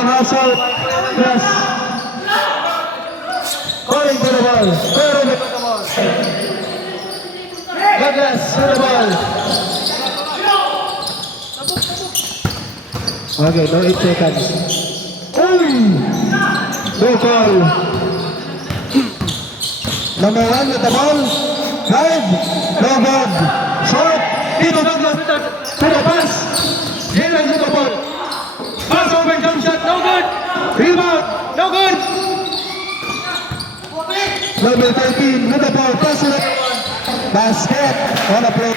From hustle. Yes. Calling to the ball. Pero with the ball. Douglas to the ball. Okay, no 8 seconds. Uy! No call. Number 1 with the ball. Drive. No good. Short. Dito Douglas to the pass. Jalen with the ball. Pass over jump shot. No good. Rebound. No good. Number 13 with the ball. Pass it. Basket. On a play.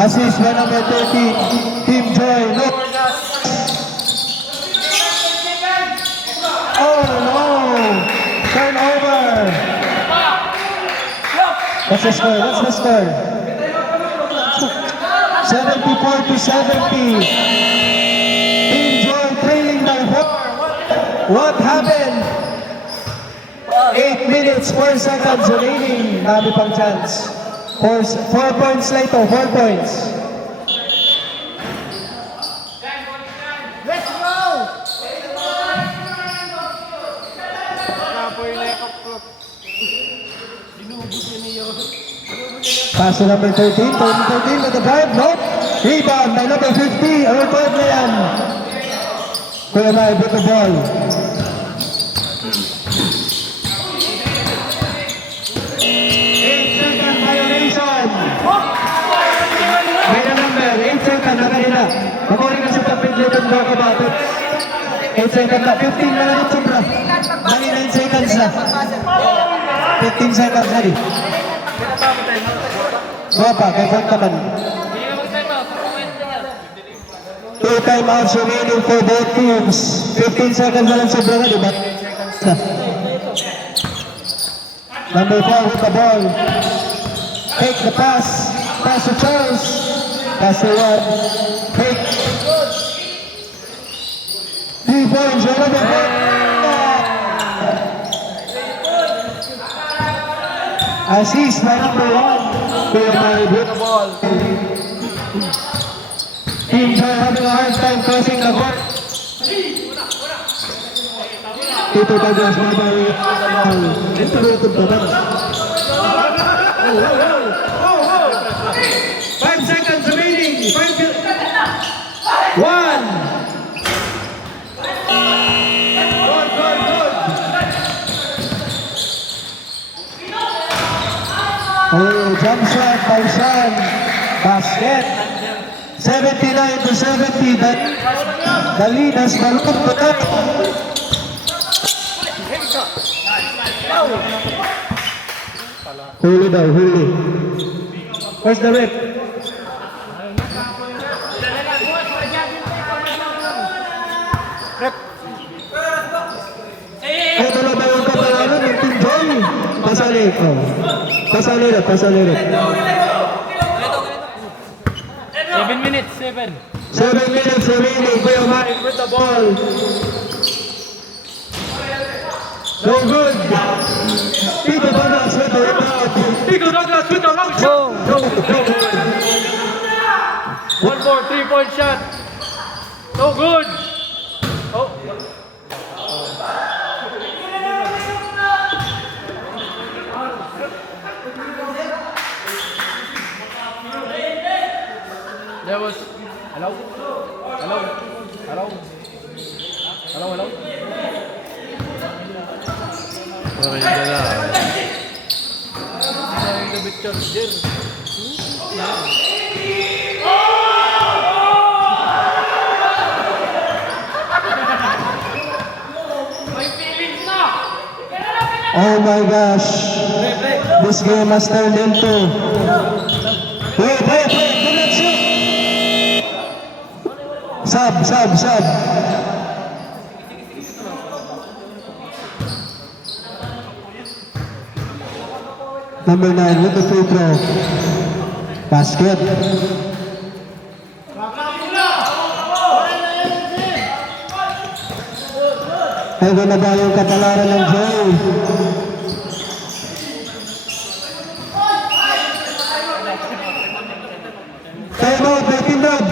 Assist by number 13. Team Joy. No. Oh no. Turnover. What's the score? What's the score? 74 to 70. Team Joy trailing by 4. What happened? 8 minutes, 4 seconds remaining. Dami pang chance. 4 points later, 4 points. Let's go! Pass to number 13, 13 with the drive, nope. Rebound by number 50, record na yan. Kuya Mai with the ball. 8-second violation. May na number, 8-second na kanina. Makuling kasi pag-pidlit yung talk about it. 8-second na, 15 na lang sobra. 99 seconds na. 15 seconds na rin. Wapa, kay point naman. 2 timeouts remaining for both teams. 15 seconds na lang sobra na, diba? Number 4 with the ball. Take the pass. Pass to Charles. Pass to 1. Take. 3 points. Number 4. Assist by number 1. Kuya Mai with the ball. Teams are having a hard time crossing the court. Tito Douglas Mabari with the ball. Integrated the ball. 5 seconds remaining. 1. Good. Oh, jump shot by Sean. Basket. 79 to 70. The lead has ballooned to that. Huli daw, huli. Where's the rep? Ito na ba yung kapalaran ng Team Joy? Pasalit. Oh. Pasalit. 7 minutes, 7. 7 minutes remaining. Kuya Mai with the ball. No good. Tito Douglas with the rebound. Tito Douglas with the long shot. No good. 1 more 3-point shot. No good. Oh. There was hello. Sorry, dala. Sorry, the big charger. Oh my gosh. This game has turned into... Wait. Do not shoot. Sub. Number 9 with the free throw. Basket. Ito na ba yung kapalaran ng Joy? Time out, may Timrod.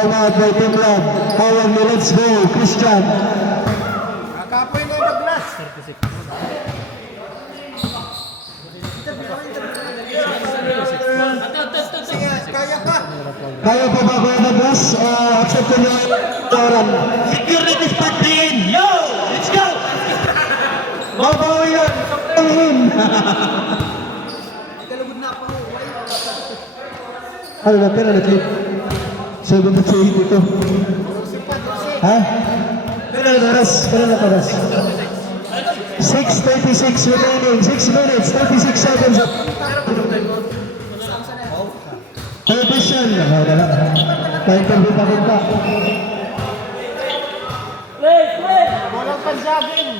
Time out by Team Love. Powerly, let's go, Christian. Kakapoy na yung Douglas. Kaya pa. Kaya pa ba Kuya Douglas? Accept ko niyo Toran. Security spot din! Yo! Let's go! Mabawi yan! Mabawi Kalugod na ako. Ano na pera na clip? 7 to 8 ito. Ha? Pera na oras? Pera na oras? 6:36 remaining. 6 minutes, 36 seconds. Television. Wala. Pa-interview pa rin pa. Walang pansaging.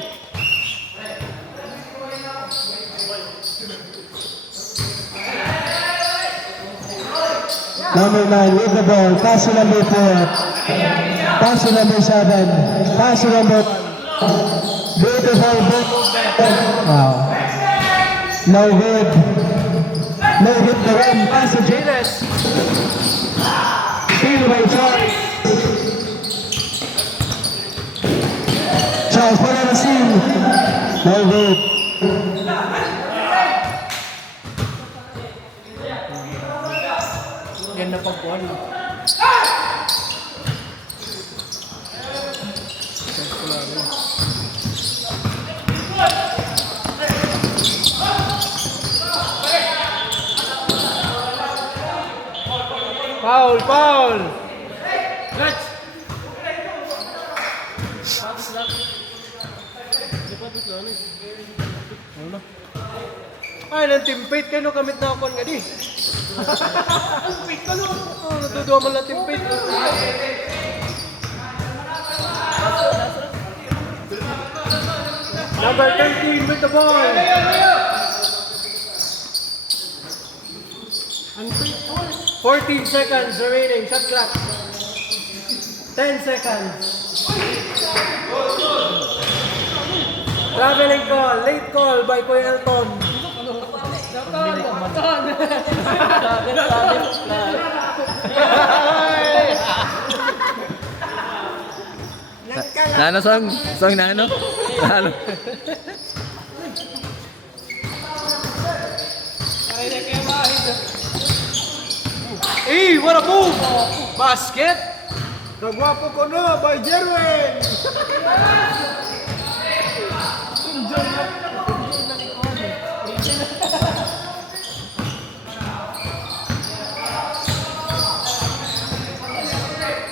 Number 9 with the ball. Pass to number 4. Pass to number 7. Pass to number 1. Beautiful ball. Wow. No good. No hit the run. Pass to James. Steal by Charles. Charles, wala na steal. No good. Yan na pag-ball. Foul, foul! Let's! Ay, nang timpate kayo no kamit na ako nga di. Ang pate ka no? Oh, natuduwa man lang timpate. Number 13 with the ball. 14 seconds remaining. Shot clock. 10 seconds. Traveling call. Late call by Kuya Elton. Nano song? Song na ano? Nano? Hey, what a move! Basket! Kagwapo ko no, by Jerwin.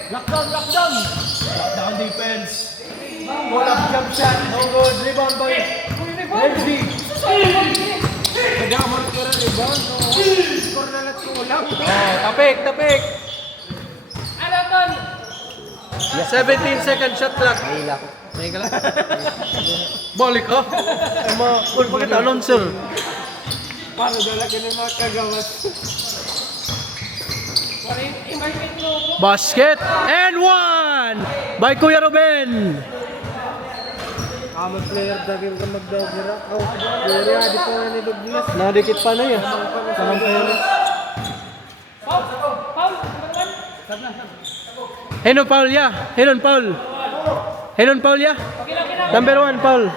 Lockdown! Lockdown defense. Pull up jump shot. No good. Rebound by Lindsay. Nagamot ko rin rebound. Score na lang kulang. Oh, tapik. 17 second shot clock. May ka lang. Balik ka. Ay mga, kung bakit alon sir? Paano dala ka ng mga kagawas? Basket and one by Kuya Ruben. Amag player daging ka magdawgira. Oh, Kuya, di po nga ni Douglas. Nadikit pa na yan. Samang pa yan. Henon Paul ya. Henon Paul ya. Number 1 Paul.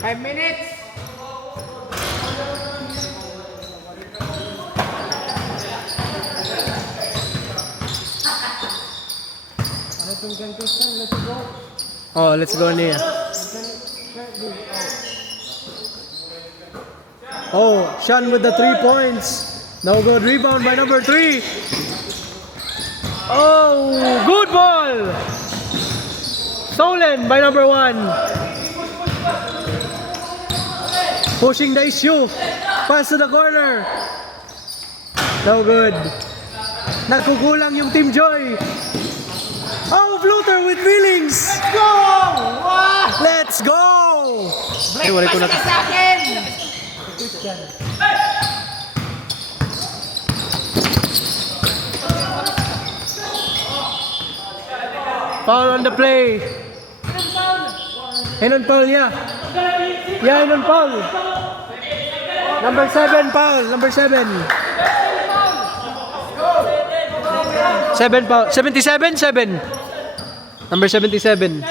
Five minutes. Ano itong gantusan? Let's go. Oh, let's go Nia. Oh, Sean with the 3 points. No good. Rebound by number 3. Oh, good ball. Stolen by number 1. Pushing the issue. Pass to the corner. No good. Nagkukulang yung Team Joy. Oh, floater with feelings. Let's go! Wow! Let's go! Ay, wala ko na. Sa akin! Foul on the play. Henon Paul, yeah. Yeah, Henon Paul. Number 7 foul. Number 7. 7 foul. 77, 7. Number 77.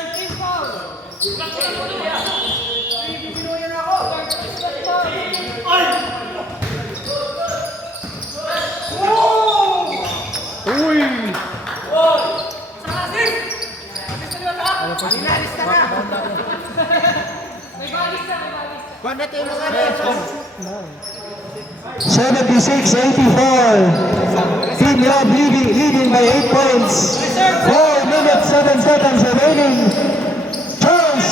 Kuha natin yung mga 76-84. Team Lab leading by 8 points. 4 minutes, 7 seconds remaining. Charles,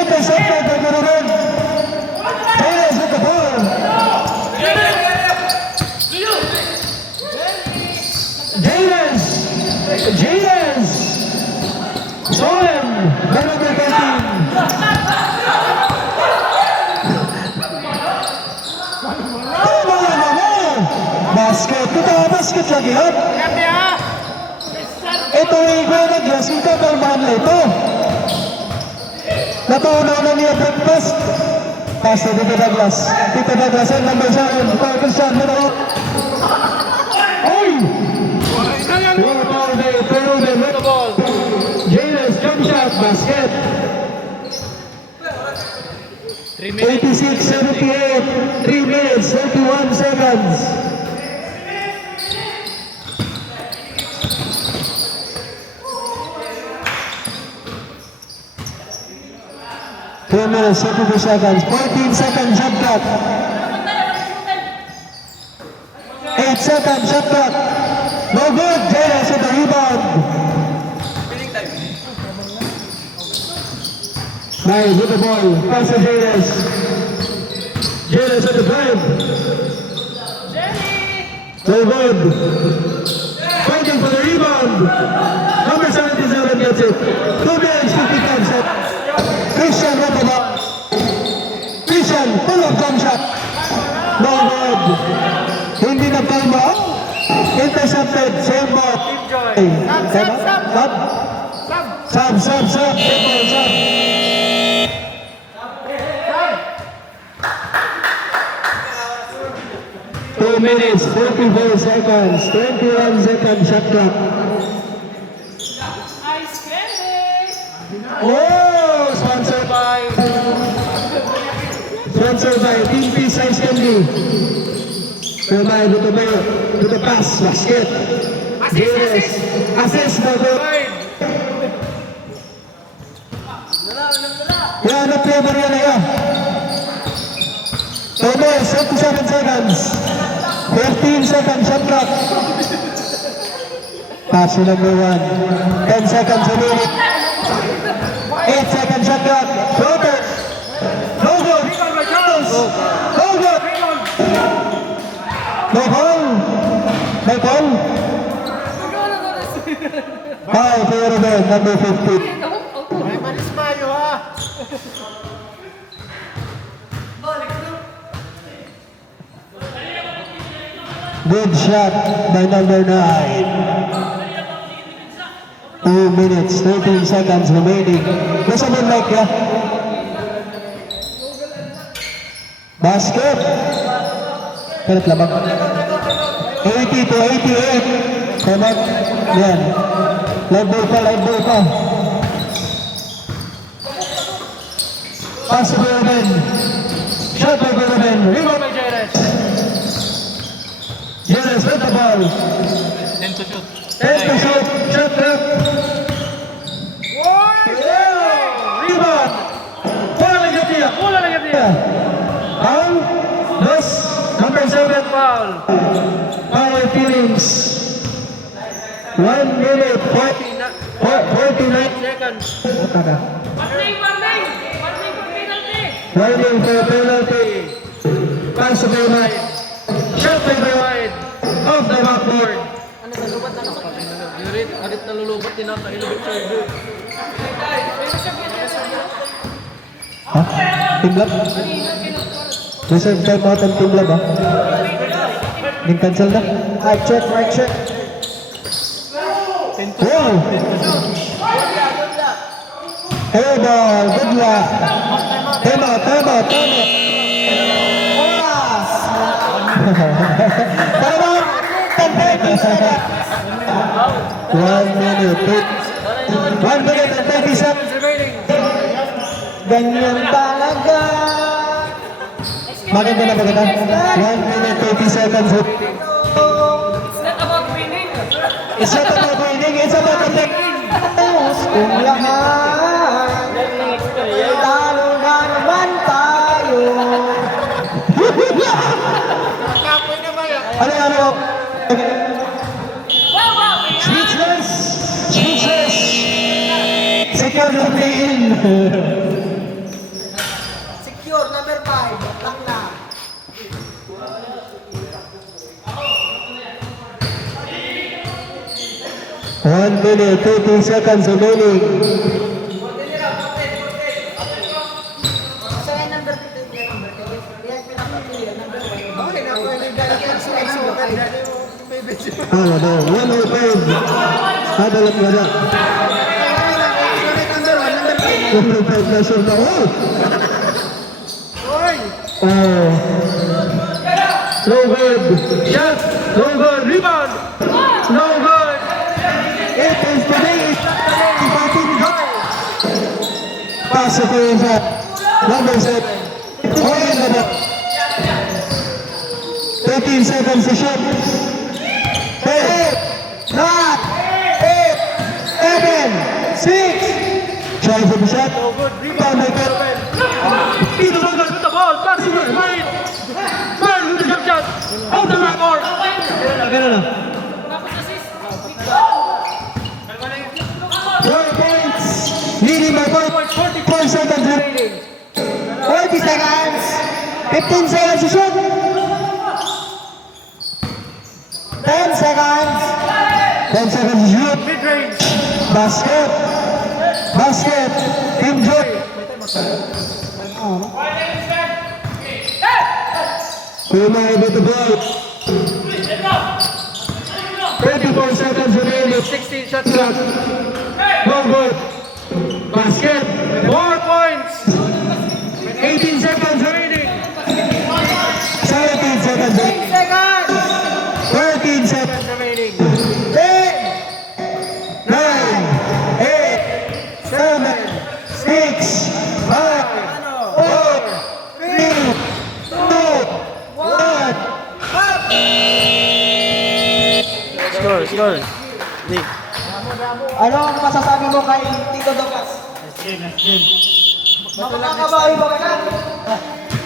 intercepted by Gururan. Taylor's with the ball. Jailers. Soren, by number 13. Basket, kita basket lagi yan. Ito yung ikaw nag-glass, ikaw kalmahan na ito. Natunaw na niya breakfast. Pass na Tito Douglas. Tito Douglas and number 7. Parker shot na ako. Oy! One ball day, pero they win the ball. Jailers, jump shot, basket. 86-78, 3 minutes, 31 seconds. Two minutes, 32 seconds, 14 seconds shot clock. 8 seconds shot clock. No good, Jairus with the rebound. Nice with the ball, pass to Jairus. Jairus with the drive. No good. Fighting for the rebound. Number 77 gets it. 2 minutes, 55 seconds. Christian with the ball. Christian, full of jump shot. No good. Hindi na palma. Intercepted. Same ball. Sub. Same ball, sub. 2 minutes, 44 seconds, 21 seconds shot clock. Oh, sponsored by Team Peace Ice Candy. Provide to the pass, basket. Assist na to. Yan, na-flavor yan na yan. 2 minutes, 57 seconds. 15 seconds shot clock. Pass to number 1. 10 seconds remaining. 8 seconds shot clock. Floater. No good. No good. No ball. No ball. Foul for Ruben, number 15. May manismayo ha. Good shot by number 9. 2 minutes, 13 seconds remaining. Nasa mo like ya? Basket. Kalit lamang. 80 to 88. Kamat. Yan. Live ball pa. Pass to Ruben. Shot by Ruben. Rebound by Jairus. Jairus with the ball. 10 to shoot. Shot clock. Rebound. Bola lagi dia. Foul. Dos. Number 7 foul. Foul feelings. 1 minute 49 seconds. Warning for penalty. Pass to White. Shot by White. Off the backboard. Adit nalulubat din natin ilubit sa ibo. Ha? Team Lab? Reserve time out ang Team Lab ha? Din-cancel na? Mic check. Wow! Hey ball, good luck. Time out. Para mo, 10 seconds. 1 minute. 1 minute and 30 seconds. remaining. Ganyan talaga. Maganda na maganda. 1 minute 30 seconds. It's not about winning, it's about protecting. Kung lahat, talo na naman tayo. Ano? Speechless! Speechless! Secure the play-in. Secure, number 5. Lang lang. One minute, 30 seconds remaining. Sa number 15 yan, number 10. Yan, pinaka-clear, number 1. Okay, na po, No, 105. Hadalat mo na. Number 5 na sure na. Oh! No good. Yes, no good. Rebound. No good. It is today. Pass it to his number 7. Holding the ball. 13 seconds to shoot. 8, 9, 8, 7, 6. Try for the shot. No good. Rebound by Kelvin. Tito Douglas with the ball. Passing it. Mine. Mine with the jump shot. Out the backboard. Ganun na. 4 points. Leading by 4 seconds remaining. 40 seconds. 15 seconds to shoot. 10 seconds. 10 seconds to shoot. Mid-range. Basket. Basket. Team Joy. Puma with the ball. 24 seconds remaining. 16 shot clock. No good. Basket. 4 points. 18 seconds Remaining. 17 seconds. 13 seconds. Remaining. 10, 9, 8, 7, 6, 5, 4, 3, 2, 1. Score. Ano ang masasabi mo kay Tito Douglas? Makakabawi ba ka?